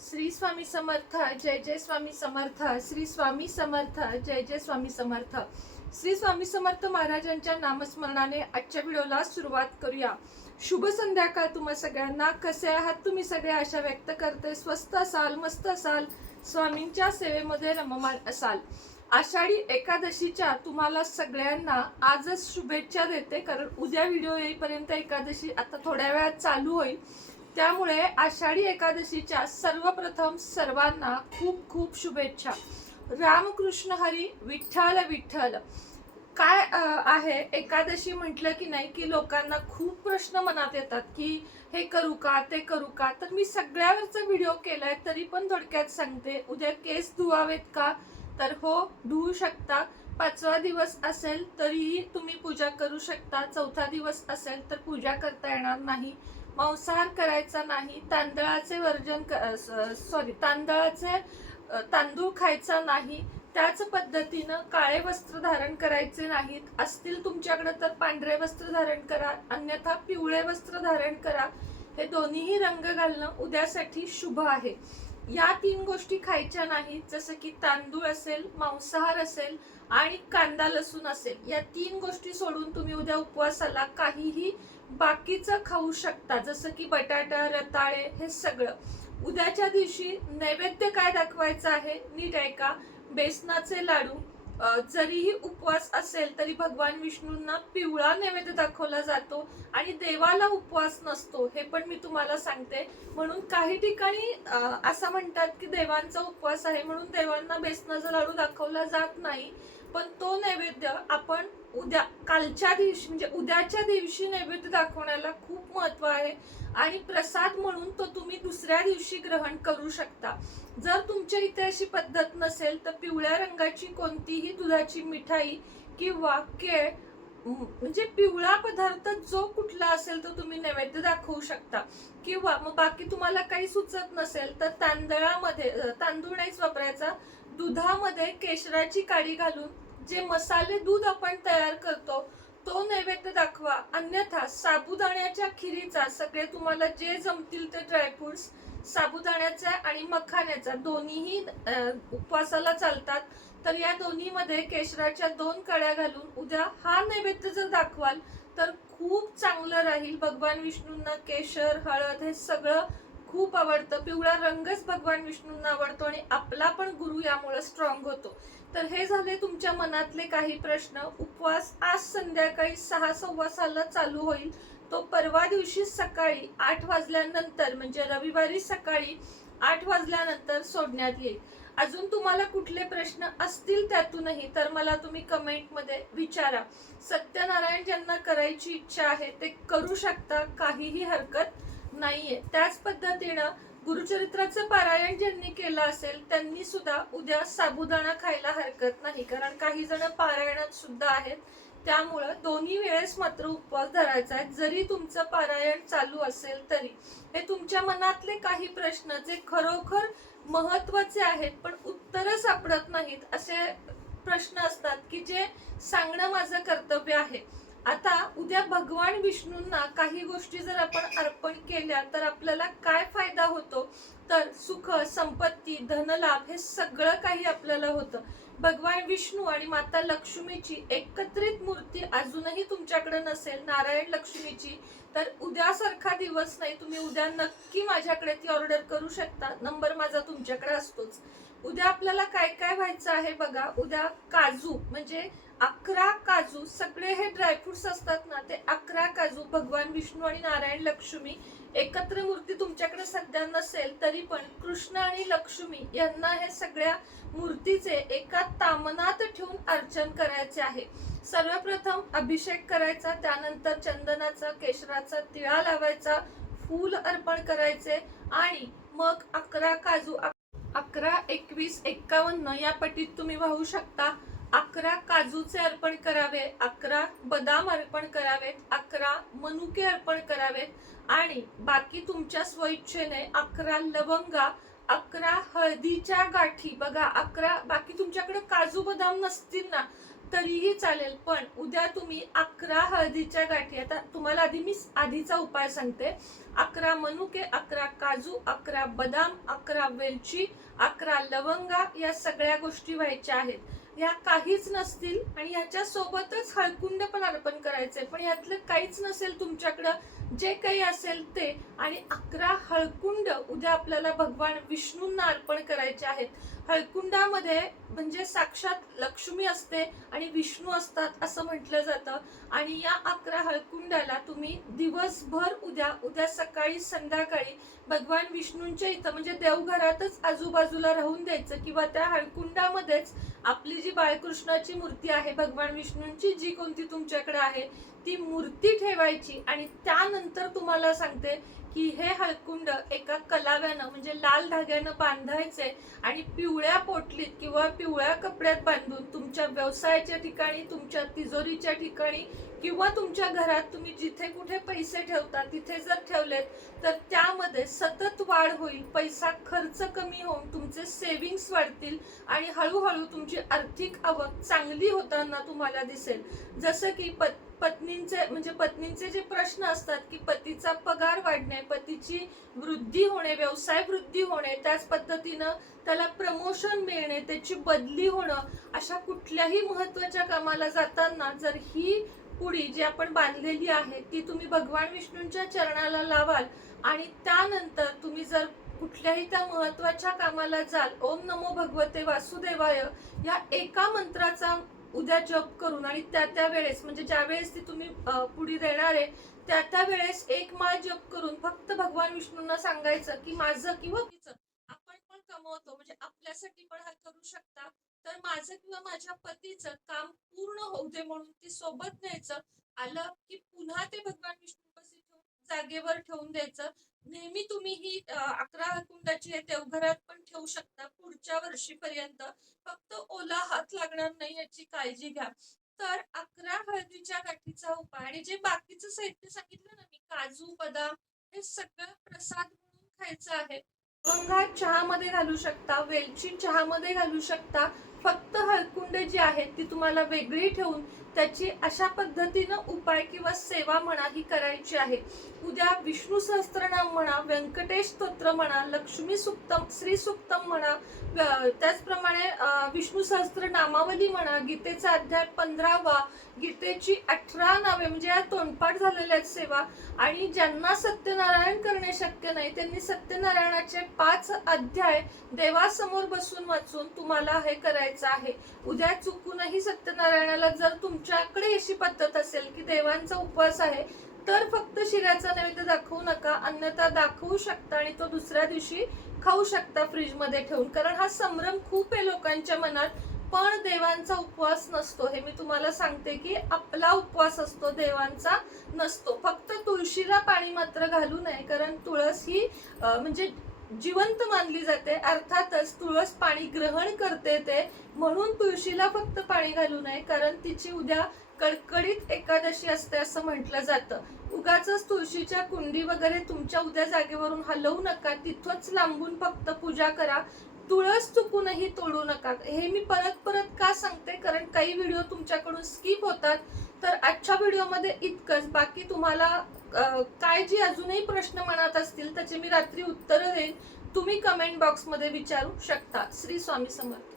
श्री स्वामी समर्थ. जय जय स्वामी समर्थ. श्री स्वामी समर्थ. जय जय स्वामी समर्थ. श्री स्वामी समर्थ महाराजांच्या नामस्मरणाने आजच्या व्हिडिओला सुरुवात करूया. शुभ संध्याकाळ तुम्हा सगळ्यांना. कसे आहात तुम्ही सगळे? आशा व्यक्त करते स्वस्त असाल, मस्त असाल, स्वामींच्या सेवेमध्ये रममाण असाल. आषाढी एकादशीच्या तुम्हाला सगळ्यांना आजच शुभेच्छा देते, कारण उद्या व्हिडिओ येईपर्यंत एकादशी आता थोड्या वेळात चालू होईल. त्यामुळे आषाढी एकादशीच्या सर्वप्रथम सर्वांना खूप खूप शुभेच्छा. रामकृष्ण हरी. विठ्ठल विठ्ठल. काय आहे एकादशी म्हटलं की नाही की लोकांना खूप प्रश्न मनात येतात की हे करू का, ते करू का. तर मी सगळ्यावरचा व्हिडिओ केलाय, तरी पण थोडक्यात सांगते. उद्या केस धुवावेत का, तर हो, धुवू शकता. 5वा दिवस असेल तरीही तुम्ही पूजा करू शकता. 4था दिवस असेल तर पूजा करता येणार नाही. मांसाहार करायचा नाही. तांदळाचे वर्जन तांदूळ खायचा नाही. त्याच पद्धतीनं काळे वस्त्र धारण करायचे नाहीत. असतील तुमच्याकडे तर पांढरे वस्त्र धारण करा, अन्यथा पिवळे वस्त्र धारण करा. हे दोन्हीही रंग घालणं उद्यासाठी शुभ आहे. या 3 गोष्टी खायच्या नाहीत, जसं की तांदूळ असेल, मांसाहार असेल आणि कांदा लसूण असेल. या 3 गोष्टी सोडून तुम्ही उद्या उपवासाला काहीही बाकीचं खाऊ शकता, जसं की बटाटा, रताळे, हे सगळं. उद्याच्या दिवशी नैवेद्य काय दाखवायचं आहे नीट ऐका. बेसनाचे लाडू. जरीही उपवास असेल तरी भगवान विष्णूंना पिवळा नैवेद्य दाखवला जातो आणि देवाला उपवास नसतो, हे पण मी तुम्हाला सांगते. म्हणून काही ठिकाणी असं म्हणतात की देवांचा उपवास आहे म्हणून देवांना बेसनाचा लाडू दाखवला जात नाही. पण तो नैवेद्य आपण कालच्या दिवशी म्हणजे उद्याच्या दिवशी नैवेद्य दाखवण्याला खूप महत्व आहे आणि प्रसाद म्हणून तो तुम्ही दुसऱ्या दिवशी ग्रहण करू शकता. जर तुमच्या इथे अशी पद्धत नसेल तर पिवळ्या रंगाची कोणतीही दुधाची मिठाई किंवा केळ, म्हणजे पिवळा पदार्थ जो कुठला असेल तो तुम्ही नैवेद्य दाखवू शकता. किंवा मग बाकी तुम्हाला काही सुचत नसेल तर तांदूळ नाहीच वापरायचा, दुधामध्ये केशराची काडी घालून जे मसाले दूध आपण तयार करतो तो नैवेद्य दाखवा. अन्यथा साबुदाण्याच्या खिरीचा, सगळे तुम्हाला जे जमतील ते ड्रायफ्रुट्स, साबुदाण्याचा आणि मखाण्याचा दोन्हीही उपवासाला चालतात, तर या दोन्हीमध्ये केशराच्या 2 कळ्या घालून उद्या हा नैवेद्य जर दाखवाल तर खूप चांगलं राहील. भगवान विष्णूंना केशर, हळद हे सगळं खूप आवडतं. पिवळा रंगच भगवान विष्णूंना आवडतो आणि आपला पण गुरु यामुळे स्ट्रॉंग होतो. तर हे झाले तुमच्या मनातले काही प्रश्न. उपवास आज संध्याकाळी 6:15 चालू होईल. तो परवा दिवशी सकाळी 8 वाजल्यानंतर, म्हणजे रविवारी सकाळी 8 वाजल्यानंतर सोडण्यात येईल. अजून तुम्हाला कुठले प्रश्न असतील त्यातूनही तर मला तुम्ही कमेंटमध्ये विचारा. सत्यनारायण ज्यांना करायची इच्छा आहे ते करू शकता, काहीही हरकत नाहीये. त्याच पद्धतीनं गुरुचरित्राचं पारायण ज्यांनी केलं असेल त्यांनी सुद्धा उद्या साबुदाणा खायला हरकत नाही, कारण काही जण पारायणात सुद्धा आहेत. त्यामुळं दोन्ही वेळेस मात्र उपवास धरायचा आहे, जरी तुमचं पारायण चालू असेल तरी. हे तुमच्या मनातले काही प्रश्न जे खरोखर महत्वाचे आहेत पण उत्तरं सापडत नाहीत, असे प्रश्न असतात की जे सांगणं माझं कर्तव्य आहे. आता उद्या भगवान विष्णूंना काही गोष्टी जर आपण अर्पण केल्या तर आपल्याला काय फायदा होतो, तर सुख, संपत्ती, धनलाभ हे सगळं काही आपल्याला होतं. भगवान विष्णू आणि माता लक्ष्मीची एकत्रित मूर्ती अजूनही तुमच्याकडे नसेल, नारायण लक्ष्मीची, तर उद्यासारखा दिवस नाही. तुम्ही उद्या नक्की माझ्याकडे ती ऑर्डर करू शकता. नंबर माझा तुमच्याकडे असतोच. उद्या आपल्याला काय काय व्हायचं आहे बघा. उद्या काजू, म्हणजे 11 काजू, सगळे हे ड्रायफ्रुट्स असतात ना, ते 11 काजू भगवान विष्णू आणि नारायण लक्ष्मी एकत्र मूर्ती तुमच्याकडे सध्या नसेल तरी पण कृष्ण आणि लक्ष्मी यांना हे सगळ्या मूर्तीचे एका तामनात ठेवून अर्चन करायचे आहे. सर्वप्रथम अभिषेक करायचा, त्यानंतर चंदनाचा, केशराचा टिळा लावायचा, फूल अर्पण करायचे आणि मग 11 काजू 11, 21, 51 या पटीत तुम्ही वाहू शकता. 11 काजूचे अर्पण करावे, 11 बदाम अर्पण करावेत, 11 मनुके अर्पण करावेत आणि बाकी तुमच्या स्वइच्छेने 11 लवंगा, 11 हळदीच्या गाठी. बघा 11, बाकी तुमच्याकडे काजू बदाम नसतील ना तरीही चालेल, पण उद्या तुम्ही 11 हळदीच्या गाठी, आता तुम्हाला मी आधीचा उपाय सांगते. 11 मनुके, 11 काजू, 11 बदाम, 11 वेलची, 11 लवंगा, या सगळ्या गोष्टी व्हायच्या आहेत. ह्या काहीच नसतील आणि ह्याच्या सोबतच हळकुंड पण अर्पण करायचे, पण यातलं काहीच नसेल तुमच्याकडं, जे काही असेल ते, आणि 11 हळकुंड उद्या आपल्याला भगवान विष्णूंना अर्पण करायचे आहेत. हळकुंडामध्ये म्हणजे साक्षात लक्ष्मी असते आणि विष्णू असतात असं म्हटलं जातं. आणि या 11 हळकुंडाला तुम्ही दिवसभर उद्या सकाळी संध्याकाळी भगवान विष्णूंच्या इथं म्हणजे देवघरातच आजूबाजूला राहून द्यायचं, किंवा त्या हळकुंडामध्येच आपली जी बाळकृष्णाची मूर्ती आहे, भगवान विष्णूंची जी कोणती तुमच्याकडे आहे ती मूर्ती ठेवायची. आणि त्यानंतर तुम्हाला सांगते की हे हळकुंड एका कलाव्यानं म्हणजे लाल धाग्यानं बांधायचे आणि पिवळ्या पोटलीत किंवा पिवळ्या कपड्यात बांधून तुमच्या व्यवसायाच्या ठिकाणी, तुमच्या तिजोरीच्या ठिकाणी, किंवा तुमच्या घरात तुम्ही जिथे कुठे पैसे ठेवता तिथे जर ठेवलेत तर त्यामध्ये सतत वाढ होईल, पैसा खर्च कमी होऊन तुमचे सेव्हिंग्स वाढतील आणि हळूहळू तुमची आर्थिक आवक चांगली होताना तुम्हाला दिसेल. जसं की पत्नींचे जे प्रश्न असतात की पतीचा पगार वाढणे, पतीची वृद्धी होणे, व्यवसाय वृद्धी होणे, त्याच पद्धतीनं त्याला प्रमोशन मिळणे, त्याची बदली होणं, अशा कुठल्याही महत्वाच्या कामाला जाताना जर ही पुडी जी आपण बांधलेली आहे ती तुम्ही भगवान विष्णूंच्या चरणाला लावाल आणि त्यानंतर तुम्ही जर कुठल्याही त्या महत्वाच्या कामाला जाल, ओम नमो भगवते वासुदेवाय या एका मंत्राचा उद्या जप करून आणि त्या वेळेस म्हणजे ज्या वेळेस ती तुम्ही पुढी देणार आहे त्या वेळेस एक माळ जप करून फक्त भगवान विष्णूंना सांगायचं की माझं किंवा तिचं, आपण पण कमवतो म्हणजे आपल्यासाठी पण हा करू शकता, तर माझं किंवा माझ्या पतीचं काम पूर्ण होऊ दे म्हणून ती सोबत न्यायचं. आलं की पुन्हा ते भगवान विष्णूपाशी ठेवून जागेवर ठेवून द्यायचं. नेहमी तुम्ही ही 11 कुंडाची आहे देवघरात पण ठेवू शकता पुढच्या वर्षीपर्यंत, फक्त ओला हात लागणार नाही याची काळजी घ्या. तर 11 हळदीच्या गाठीचा उपाय आणि जे बाकीचं साहित्य सांगितलं ना मी, काजू बदाम, हे सगळं प्रसाद म्हणून खायचं आहे. लवंगा चहामध्ये घालू शकता, वेलची चहामध्ये घालू शकता. फक्त हळकुंड जी आहेत ती तुम्हाला वेगळी ठेवून त्याची अशा पद्धतीनं उपाय किंवा सेवा म्हणा ही करायची आहे. उद्या विष्णू सहस्त्रनाम म्हणा, व्यंकटेश स्तोत्र म्हणा, लक्ष्मी सुक्तम, श्री सुक्तम म्हणा, त्याचप्रमाणे विष्णू सहस्त्र नामावली म्हणा, गीतेचा अध्याय 15वा, गीतेची 18 नावे म्हणजे या तोंडपाठ झालेल्या आहेत सेवा. आणि ज्यांना सत्यनारायण करणे शक्य नाही त्यांनी सत्यनारायणाचे 5 अध्याय देवासमोर बसून वाचून तुम्हाला हे करायचं आहे. उद्या चुकूनही सत्यनारायणाला जर तुमच्याकडे अशी पद्धत असेल की देवांचा उपवास आहे तर फक्त शिऱ्याचा नैवेद्य दाखवू नका, अन्यथा दाखवू शकता आणि तो दुसऱ्या दिवशी खाऊ शकता फ्रीज मध्ये ठेवून. कारण हा संभ्रम खूप आहे लोकांच्या मनात, पण देवांचा उपवास नसतो. हे मी तुम्हाला सांगते की आपला उपवास असतो, देवांचा नसतो. फक्त तुळशीला पाणी मात्र घालू नये, कारण तुळस ही म्हणजे जिवंत मानली जाते. अर्थातच तुळस पाणी ग्रहण करते ते, म्हणून तुळशीला फक्त पाणी घालू नये, कारण तिची उद्या कडकडीत एकादशी असते असं म्हटलं जातं. उगाचच तुळशीच्या कुंडी वगैरे तुमच्या उद्या जागेवरून हलवू नका, तिथंच लांबून फक्त पूजा करा. तुळस चुकूनही तोडू नका. हे मी परत परत का सांगते, कारण काही व्हिडिओ तुमच्याकडून स्किप होतात. तर आजच्या व्हिडिओमध्ये इतकंच. बाकी तुम्हाला काय जी अजूनही प्रश्न मनात असतील त्याचे मी रात्री उत्तर देईन, तुम्ही कमेंट बॉक्समध्ये विचारू शकता. श्री स्वामी समर्थ.